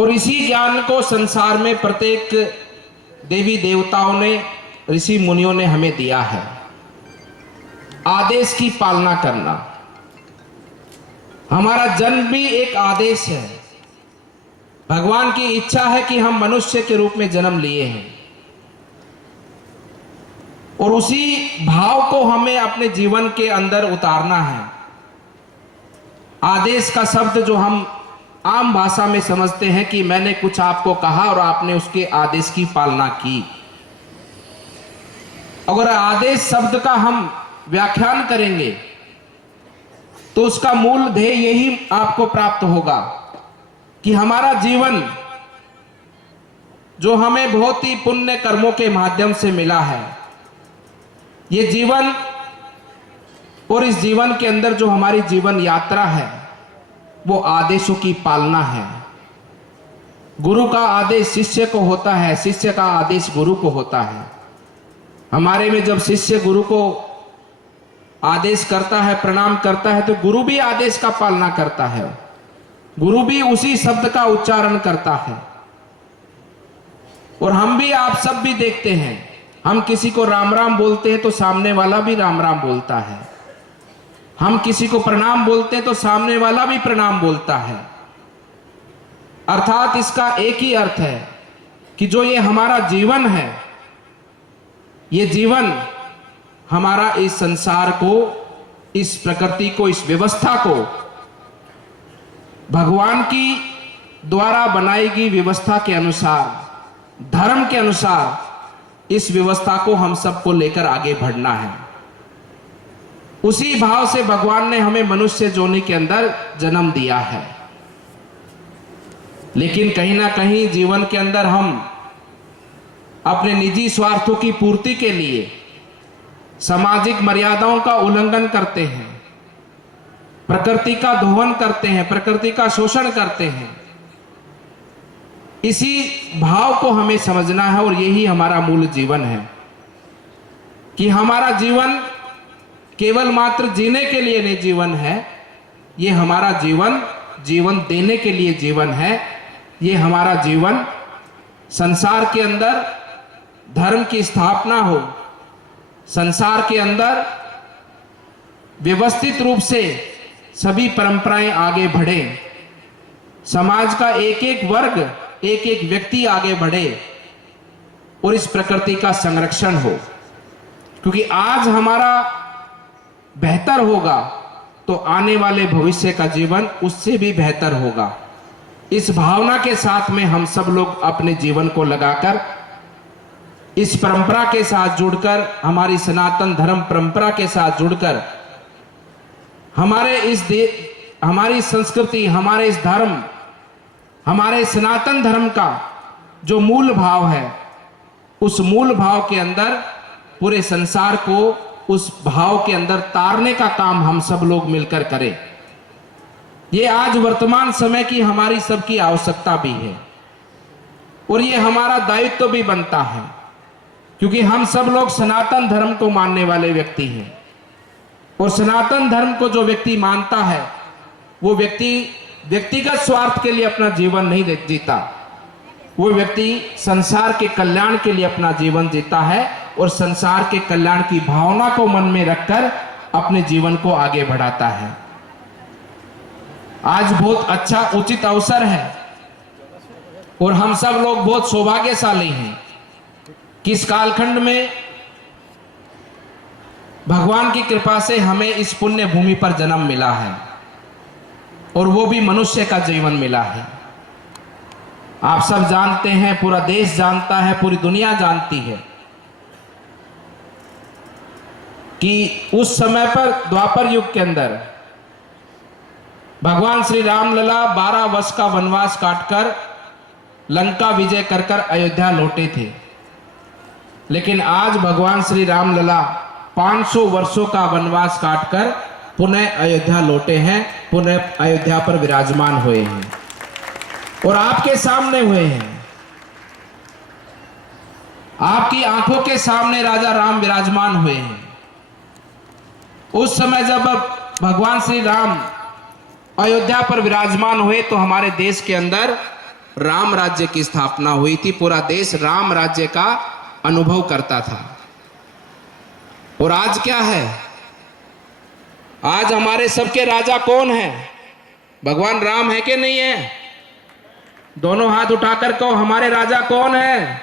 और इसी ज्ञान को संसार में प्रत्येक देवी देवताओं ने, ऋषि मुनियों ने हमें दिया है। आदेश की पालना करना, हमारा जन्म भी एक आदेश है। भगवान की इच्छा है कि हम मनुष्य के रूप में जन्म लिए हैं और उसी भाव को हमें अपने जीवन के अंदर उतारना है। आदेश का शब्द जो हम आम भाषा में समझते हैं कि मैंने कुछ आपको कहा और आपने उसके आदेश की पालना की। अगर आदेश शब्द का हम व्याख्यान करेंगे तो उसका मूल ध्येय यही आपको प्राप्त होगा कि हमारा जीवन जो हमें बहुत ही पुण्य कर्मों के माध्यम से मिला है, ये जीवन और इस जीवन के अंदर जो हमारी जीवन यात्रा है वो आदेशों की पालना है। गुरु का आदेश शिष्य को होता है, शिष्य का आदेश गुरु को होता है। हमारे में जब शिष्य गुरु को आदेश करता है, प्रणाम करता है, तो गुरु भी आदेश का पालना करता है। गुरु भी उसी शब्द का उच्चारण करता है। और हम भी, आप सब भी देखते हैं, हम किसी को राम राम बोलते हैं तो सामने वाला भी राम राम बोलता है। हम किसी को प्रणाम बोलते हैं तो सामने वाला भी प्रणाम बोलता है। अर्थात इसका एक ही अर्थ है कि जो ये हमारा जीवन है, ये जीवन हमारा इस संसार को, इस प्रकृति को, इस व्यवस्था को, भगवान की द्वारा बनाई गई व्यवस्था के अनुसार, धर्म के अनुसार इस व्यवस्था को हम सबको लेकर आगे बढ़ना है। उसी भाव से भगवान ने हमें मनुष्य योनि के अंदर जन्म दिया है। लेकिन कहीं ना कहीं जीवन के अंदर हम अपने निजी स्वार्थों की पूर्ति के लिए सामाजिक मर्यादाओं का उल्लंघन करते हैं, प्रकृति का दोहन करते हैं, प्रकृति का शोषण करते हैं। इसी भाव को हमें समझना है और यही हमारा मूल जीवन है कि हमारा जीवन केवल मात्र जीने के लिए नहीं जीवन है, ये हमारा जीवन जीवन देने के लिए जीवन है। ये हमारा जीवन संसार के अंदर धर्म की स्थापना हो, संसार के अंदर व्यवस्थित रूप से सभी परंपराएं आगे बढ़े, समाज का एक एक वर्ग, एक एक व्यक्ति आगे बढ़े और इस प्रकृति का संरक्षण हो। क्योंकि आज हमारा बेहतर होगा तो आने वाले भविष्य का जीवन उससे भी बेहतर होगा। इस भावना के साथ में हम सब लोग अपने जीवन को लगाकर, इस परंपरा के साथ जुड़कर, हमारी सनातन धर्म परंपरा के साथ जुड़कर, हमारी संस्कृति, हमारे इस धर्म, हमारे सनातन धर्म का जो मूल भाव है, उस मूल भाव के अंदर पूरे संसार को उस भाव के अंदर तारने का काम हम सब लोग मिलकर करें। ये आज वर्तमान समय की हमारी सबकी आवश्यकता भी है और ये हमारा दायित्व भी बनता है, क्योंकि हम सब लोग सनातन धर्म को मानने वाले व्यक्ति हैं। और सनातन धर्म को जो व्यक्ति मानता है वो व्यक्ति व्यक्तिगत स्वार्थ के लिए अपना जीवन नहीं जीता, वो व्यक्ति संसार के कल्याण के लिए अपना जीवन जीता है और संसार के कल्याण की भावना को मन में रखकर अपने जीवन को आगे बढ़ाता है। आज बहुत अच्छा उचित अवसर है और हम सब लोग बहुत सौभाग्यशाली हैं कि इस कालखंड में भगवान की कृपा से हमें इस पुण्य भूमि पर जन्म मिला है और वो भी मनुष्य का जीवन मिला है। आप सब जानते हैं, पूरा देश जानता है, पूरी दुनिया जानती है कि उस समय पर द्वापर युग के अंदर भगवान श्री राम लला 12 वर्ष का वनवास काटकर लंका विजय कर अयोध्या लौटे थे। लेकिन आज भगवान श्री राम लला 500 वर्षों का वनवास काटकर पुनः अयोध्या लौटे हैं, पुनः अयोध्या पर विराजमान हुए हैं और आपके सामने हुए हैं। आपकी आंखों के सामने राजा राम विराजमान हुए हैं। उस समय जब भगवान श्री राम अयोध्या पर विराजमान हुए तो हमारे देश के अंदर राम राज्य की स्थापना हुई थी। पूरा देश राम राज्य का अनुभव करता था। और आज क्या है? आज हमारे सबके राजा कौन है? भगवान राम है कि नहीं है? दोनों हाथ उठाकर कहो, हमारे राजा कौन है?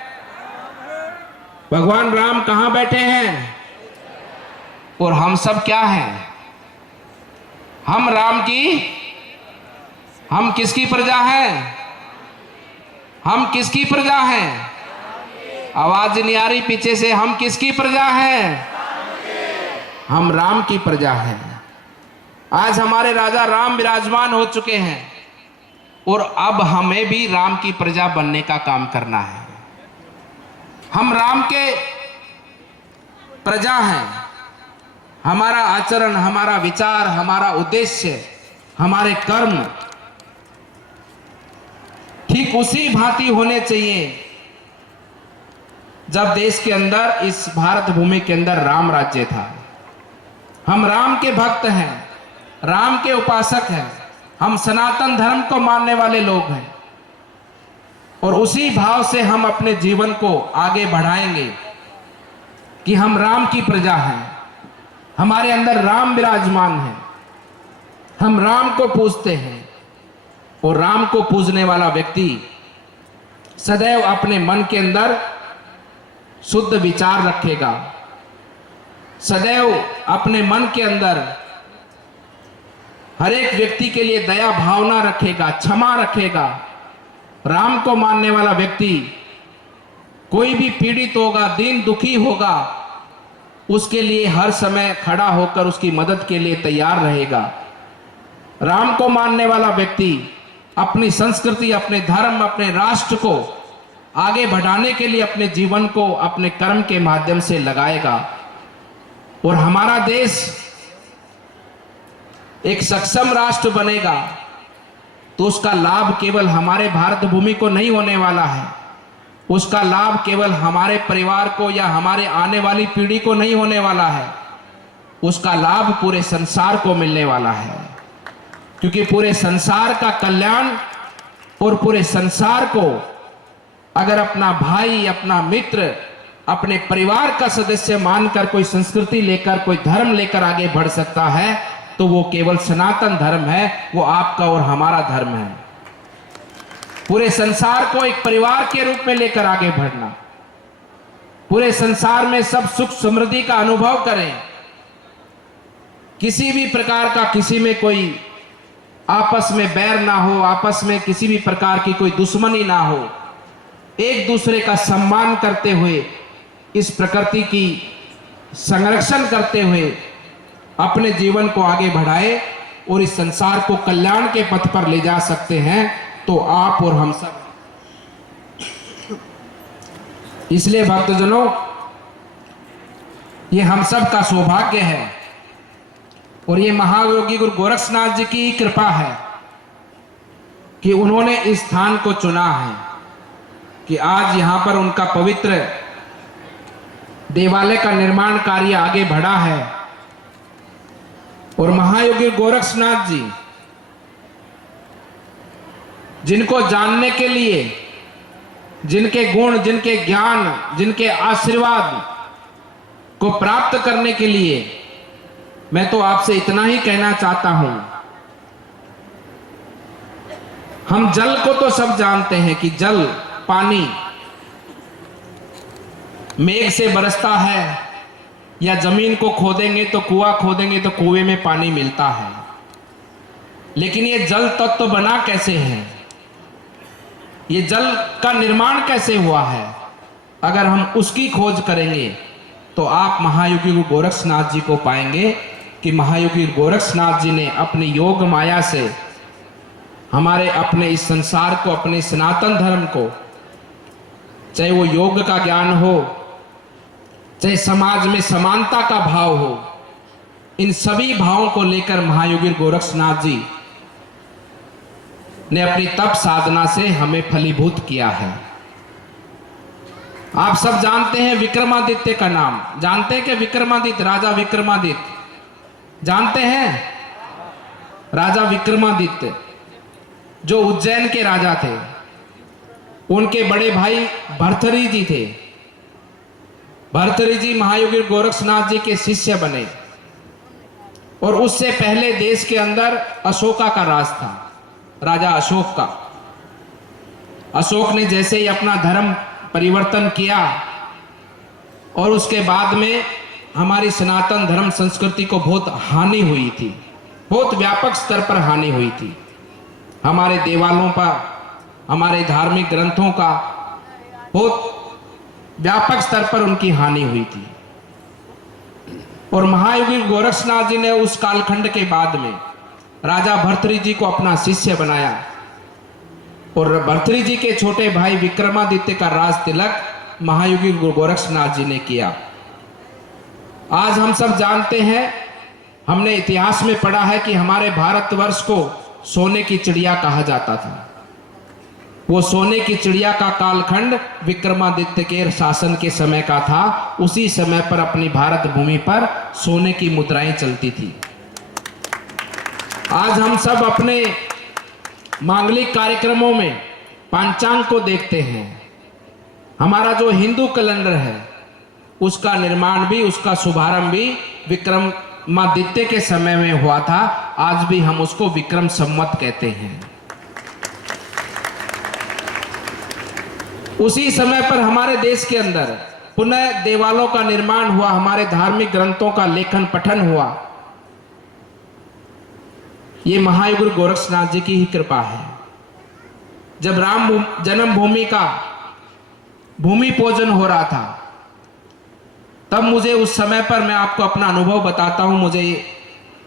भगवान राम कहां बैठे हैं? और हम सब क्या हैं? हम राम की, हम किसकी प्रजा हैं? हम किसकी प्रजा हैं? आवाज नहीं आ रही पीछे से। हम किसकी प्रजा हैं? हम राम की प्रजा हैं। आज हमारे राजा राम विराजमान हो चुके हैं और अब हमें भी राम की प्रजा बनने का काम करना है। हम राम के प्रजा हैं। हमारा आचरण, हमारा विचार, हमारा उद्देश्य, हमारे कर्म ठीक उसी भांति होने चाहिए जब देश के अंदर, इस भारत भूमि के अंदर राम राज्य था। हम राम के भक्त हैं, राम के उपासक हैं, हम सनातन धर्म को मानने वाले लोग हैं और उसी भाव से हम अपने जीवन को आगे बढ़ाएंगे कि हम राम की प्रजा हैं। हमारे अंदर राम विराजमान है। हम राम को पूजते हैं और राम को पूजने वाला व्यक्ति सदैव अपने मन के अंदर शुद्ध विचार रखेगा, सदैव अपने मन के अंदर हर एक व्यक्ति के लिए दया भावना रखेगा, क्षमा रखेगा। राम को मानने वाला व्यक्ति कोई भी पीड़ित होगा, दीन दुखी होगा, उसके लिए हर समय खड़ा होकर उसकी मदद के लिए तैयार रहेगा। राम को मानने वाला व्यक्ति अपनी संस्कृति, अपने धर्म, अपने राष्ट्र को आगे बढ़ाने के लिए अपने जीवन को अपने कर्म के माध्यम से लगाएगा। और हमारा देश एक सक्षम राष्ट्र बनेगा तो उसका लाभ केवल हमारे भारत भूमि को नहीं होने वाला है, उसका लाभ केवल हमारे परिवार को या हमारे आने वाली पीढ़ी को नहीं होने वाला है, उसका लाभ पूरे संसार को मिलने वाला है। क्योंकि पूरे संसार का कल्याण और पूरे संसार को अगर अपना भाई, अपना मित्र, अपने परिवार का सदस्य मानकर कोई संस्कृति लेकर, कोई धर्म लेकर आगे बढ़ सकता है तो वो केवल सनातन धर्म है, वो आपका और हमारा धर्म है। पूरे संसार को एक परिवार के रूप में लेकर आगे बढ़ना, पूरे संसार में सब सुख समृद्धि का अनुभव करें, किसी भी प्रकार का किसी में कोई आपस में बैर ना हो, आपस में किसी भी प्रकार की कोई दुश्मनी ना हो, एक दूसरे का सम्मान करते हुए, इस प्रकृति की संरक्षण करते हुए अपने जीवन को आगे बढ़ाए और इस संसार को कल्याण के पथ पर ले जा सकते हैं तो आप और हम सब। इसलिए भक्तजनों, ये हम सब का सौभाग्य है और ये महायोगी गुरु गोरक्षनाथ जी की कृपा है कि उन्होंने इस स्थान को चुना है कि आज यहां पर उनका पवित्र देवालय का निर्माण कार्य आगे बढ़ा है। और महायोगी गोरक्षनाथ जी, जिनको जानने के लिए, जिनके गुण, जिनके ज्ञान, जिनके आशीर्वाद को प्राप्त करने के लिए मैं तो आपसे इतना ही कहना चाहता हूं, हम जल को तो सब जानते हैं कि जल, पानी मेघ से बरसता है या जमीन को खोदेंगे तो कुआं खोदेंगे तो कुएं में पानी मिलता है। लेकिन ये जल तत्व बना कैसे है, ये जल का निर्माण कैसे हुआ है, अगर हम उसकी खोज करेंगे तो आप महायोगी गुरु गोरक्षनाथ जी को पाएंगे कि महायोगी गोरक्षनाथ जी ने अपनी योग माया से हमारे अपने इस संसार को, अपने सनातन धर्म को, चाहे वो योग का ज्ञान हो, चाहे समाज में समानता का भाव हो, इन सभी भावों को लेकर महायोगी गोरक्षनाथ जी ने अपनी तप साधना से हमें फलीभूत किया है। आप सब जानते हैं विक्रमादित्य का नाम, जानते हैं कि विक्रमादित्य, राजा विक्रमादित्य जानते हैं? राजा विक्रमादित्य जो उज्जैन के राजा थे, उनके बड़े भाई भर्तृहरि जी थे। भर्तृहरि जी महायोगी गोरक्षनाथ जी के शिष्य बने और उससे पहले देश के अंदर अशोका का राज था, राजा अशोक का। अशोक ने जैसे ही अपना धर्म परिवर्तन किया और उसके बाद में हमारी सनातन धर्म संस्कृति को बहुत हानि हुई थी, बहुत व्यापक स्तर पर हानि हुई थी। हमारे देवालों पर, हमारे धार्मिक ग्रंथों का बहुत व्यापक स्तर पर उनकी हानि हुई थी। और महायोगी गोरक्षनाथ जी ने उस कालखंड के बाद में राजा भर्तृहरि जी को अपना शिष्य बनाया और भर्तृहरि जी के छोटे भाई विक्रमादित्य का राज तिलक महायोगी गोरक्षनाथ जी ने किया। आज हम सब जानते हैं, हमने इतिहास में पढ़ा है कि हमारे भारतवर्ष को सोने की चिड़िया कहा जाता था। वो सोने की चिड़िया का कालखंड विक्रमादित्य के शासन के समय का था। उसी समय पर अपनी भारत भूमि पर सोने की मुद्राएं चलती थी। आज हम सब अपने मांगलिक कार्यक्रमों में पंचांग को देखते हैं। हमारा जो हिंदू कैलेंडर है उसका निर्माण भी, उसका शुभारंभ भी विक्रमादित्य के समय में हुआ था। आज भी हम उसको विक्रम संवत कहते हैं। उसी समय पर हमारे देश के अंदर पुनः देवालों का निर्माण हुआ, हमारे धार्मिक ग्रंथों का लेखन पठन हुआ। ये महायोगी गोरक्षनाथ जी की ही कृपा है। जब राम जन्मभूमि का भूमि पूजन हो रहा था तब मुझे उस समय पर, मैं आपको अपना अनुभव बताता हूं, मुझे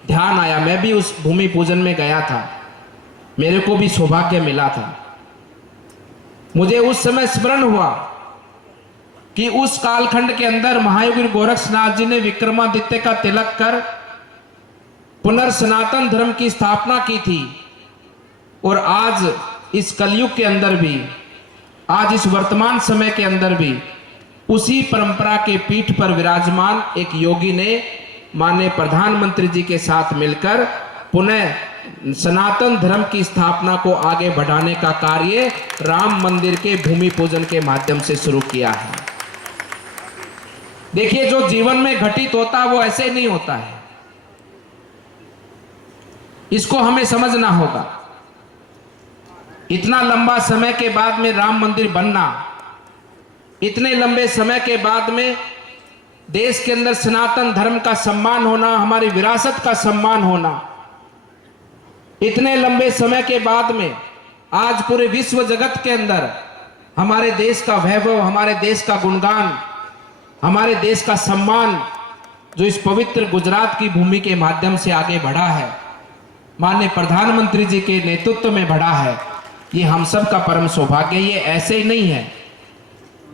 ध्यान आया, मैं भी उस भूमि पूजन में गया था, मेरे को भी सौभाग्य मिला था। मुझे उस समय स्मरण हुआ कि उस कालखंड के अंदर महायोगी गोरक्षनाथ जी ने विक्रमादित्य का तिलक कर पुनर्सनातन धर्म की स्थापना की थी। और आज इस कलयुग के अंदर भी, आज इस वर्तमान समय के अंदर भी उसी परंपरा के पीठ पर विराजमान एक योगी ने माननीय प्रधानमंत्री जी के साथ मिलकर पुनः सनातन धर्म की स्थापना को आगे बढ़ाने का कार्य राम मंदिर के भूमि पूजन के माध्यम से शुरू किया है। देखिए, जो जीवन में घटित होता है वो ऐसे नहीं होता है, इसको हमें समझना होगा। इतना लंबा समय के बाद में राम मंदिर बनना, इतने लंबे समय के बाद में देश के अंदर सनातन धर्म का सम्मान होना, हमारी विरासत का सम्मान होना, इतने लंबे समय के बाद में आज पूरे विश्व जगत के अंदर हमारे देश का वैभव, हमारे देश का गुणगान, हमारे देश का सम्मान जो इस पवित्र गुजरात की भूमि के माध्यम से आगे बढ़ा है, माननीय प्रधानमंत्री जी के नेतृत्व में बढ़ा है, ये हम सब का परम सौभाग्य। ये ऐसे ही नहीं है,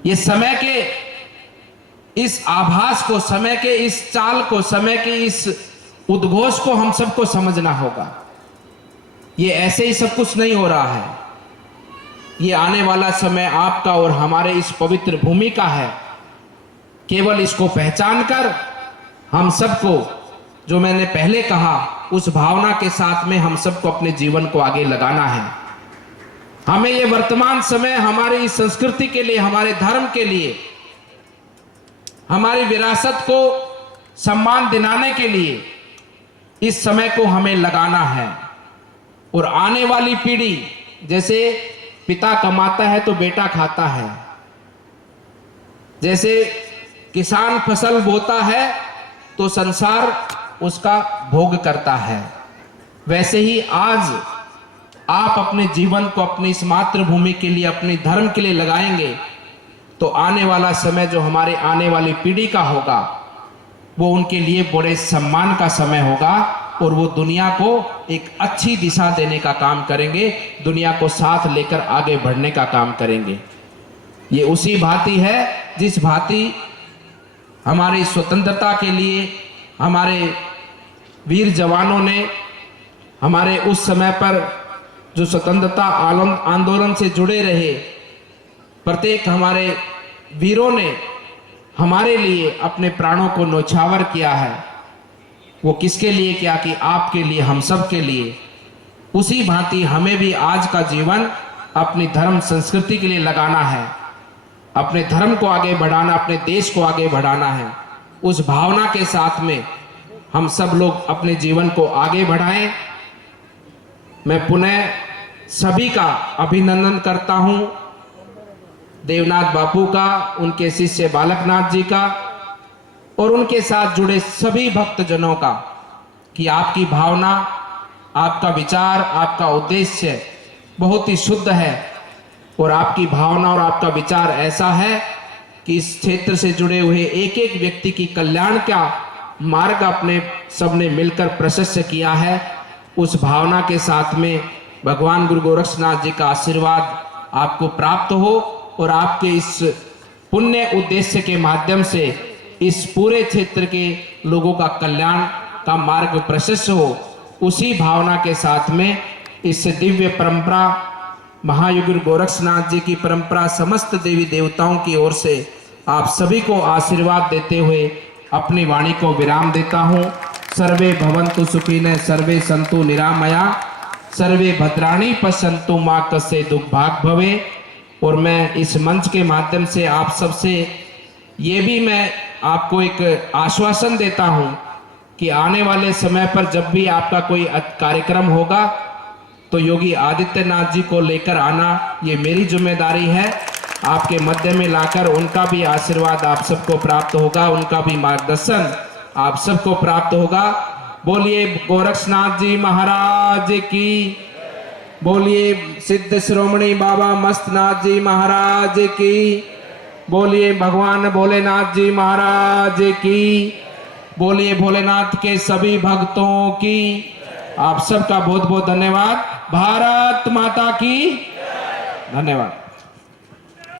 ये समय के इस आभास को, समय के इस चाल को, समय के इस उद्घोष को हम सबको समझना होगा। ये ऐसे ही सब कुछ नहीं हो रहा है, ये आने वाला समय आपका और हमारे इस पवित्र भूमि का है। केवल इसको पहचान कर हम सबको, जो मैंने पहले कहा, उस भावना के साथ में हम सबको अपने जीवन को आगे लगाना है। हमें ये वर्तमान समय हमारी इस संस्कृति के लिए, हमारे धर्म के लिए, हमारी विरासत को सम्मान दिलाने के लिए इस समय को हमें लगाना है। और आने वाली पीढ़ी, जैसे पिता कमाता है तो बेटा खाता है, जैसे किसान फसल बोता है तो संसार उसका भोग करता है, वैसे ही आज आप अपने जीवन को अपनी इस मातृभूमि के लिए, अपने धर्म के लिए लगाएंगे तो आने वाला समय जो हमारे आने वाली पीढ़ी का होगा वो उनके लिए बड़े सम्मान का समय होगा और वो दुनिया को एक अच्छी दिशा देने का काम करेंगे, दुनिया को साथ लेकर आगे बढ़ने का काम करेंगे। ये उसी भांति है जिस भांति हमारी स्वतंत्रता के लिए हमारे वीर जवानों ने, हमारे उस समय पर जो स्वतंत्रता आंदोलन से जुड़े रहे, प्रत्येक हमारे वीरों ने हमारे लिए अपने प्राणों को न्यौछावर किया है। वो किसके लिए किया? कि आपके लिए, हम सब के लिए। उसी भांति हमें भी आज का जीवन अपनी धर्म संस्कृति के लिए लगाना है, अपने धर्म को आगे बढ़ाना, अपने देश को आगे बढ़ाना है, उस भावना के साथ में हम सब लोग अपने जीवन को आगे बढ़ाएं। मैं पुनः सभी का अभिनंदन करता हूं, देवनाथ बापू का, उनके शिष्य बालकनाथ जी का और उनके साथ जुड़े सभी भक्तजनों का, कि आपकी भावना, आपका विचार, आपका उद्देश्य बहुत ही शुद्ध है और आपकी भावना और आपका विचार ऐसा है कि इस क्षेत्र से जुड़े हुए एक एक व्यक्ति की कल्याण का मार्ग अपने सबने मिलकर प्रशस्त किया है। उस भावना के साथ में भगवान गुरु गोरक्षनाथ जी का आशीर्वाद आपको प्राप्त हो और आपके इस पुण्य उद्देश्य के माध्यम से इस पूरे क्षेत्र के लोगों का कल्याण का मार्ग प्रशस्त हो। उसी भावना के साथ में इस दिव्य परंपरा, महायुग गोरक्षनाथ जी की परंपरा, समस्त देवी देवताओं की ओर से आप सभी को आशीर्वाद देते हुए अपनी वाणी को विराम देता हूँ। सर्वे भवन्तु सुखिनः, सर्वे सन्तु निरामया, सर्वे भद्राणि पश्यन्तु मा कस्य दुर्भाग् भवे। और मैं इस मंच के माध्यम से आप सबसे ये भी मैं आपको एक आश्वासन देता हूँ कि आने वाले समय पर जब भी आपका कोई कार्यक्रम होगा तो योगी आदित्यनाथ जी को लेकर आना, ये मेरी जिम्मेदारी है। आपके मध्य में लाकर उनका भी आशीर्वाद आप सबको प्राप्त होगा, उनका भी मार्गदर्शन आप सबको प्राप्त होगा। बोलिए गोरक्षनाथ जी महाराज की, बोलिए सिद्ध श्रोमणी बाबा मस्तनाथ जी महाराज की, बोलिए भगवान भोलेनाथ जी महाराज की, बोलिए भोलेनाथ के सभी भक्तों की। आप सबका बहुत बहुत धन्यवाद। भारत माता की धन्यवाद।